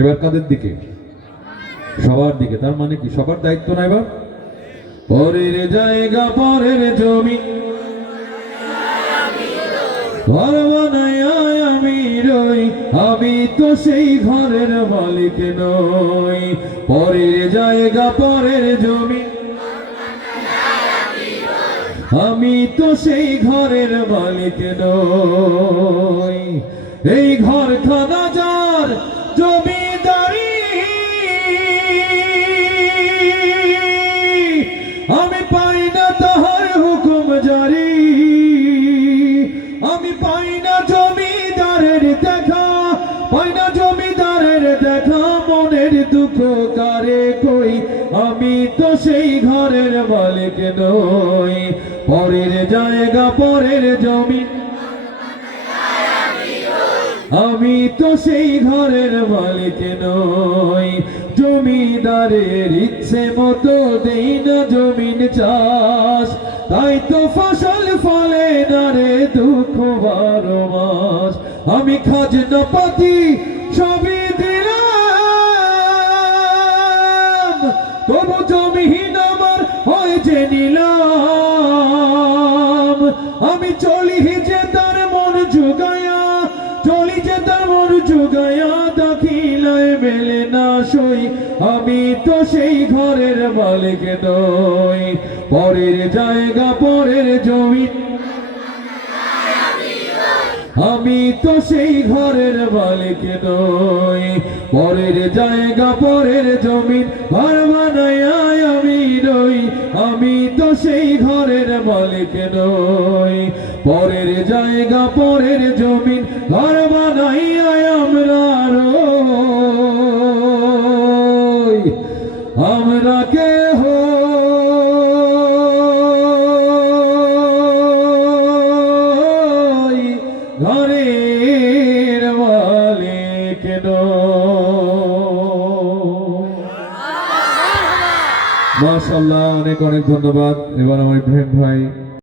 এবার কাদের দিকে? সবার দিকে। তার মানে কি সবার দায়িত্ব না এবার? পরের জায়গা পরের জমি ঘর বানায় আমি রই, আমি তো সেই ঘরের মালিক নই। পরের জায়গা পরের জমি, আমি তো সেই ঘরের মালিক নই। এই ঘরখানা যার জমিদারি, আমি পাই না তাহার হুকুম জারি। আমি পাই না জমিদারের দেখা, পাই না জমিদারের দেখা, মনের দুঃখ কারে কই, আমি তো সেই ঘরের মালিক নই। পরের জায়গা পরের জমি, আমি তো সেই ঘরের মালিক নই। জমিদারের ইচ্ছে মতো দেই না জমিন চাষ, তাই তো ফসল ফলে না রে দুঃখ 12 মাস। আমি খাজনা পাতি সবই দিলাম, তবু জমিহীন আমার হয়েছে নিলাম। আমি চলি যে তার মন জুগায়া, চলি যে তার মন জুগায়া, দাখিলায় মেলে না সই, আমি তো সেই ঘরের মালিক নই। পরের জায়গা পরের জমি, আমি তো সেই ঘরের মালিক নই। পরের জায়গা পরের জমিন ঘর বানায় আমি রই, আমি তো সেই ঘরের মালিক নই। পরের জায়গা পরের জমিন ঘর বানাই আমরা রই, আমরা কেহ ঘরের মালিক নই। মাশাআল্লাহ, অনেক অনেক ধন্যবাদ। এবার আমার ইব্রাহিম ভাই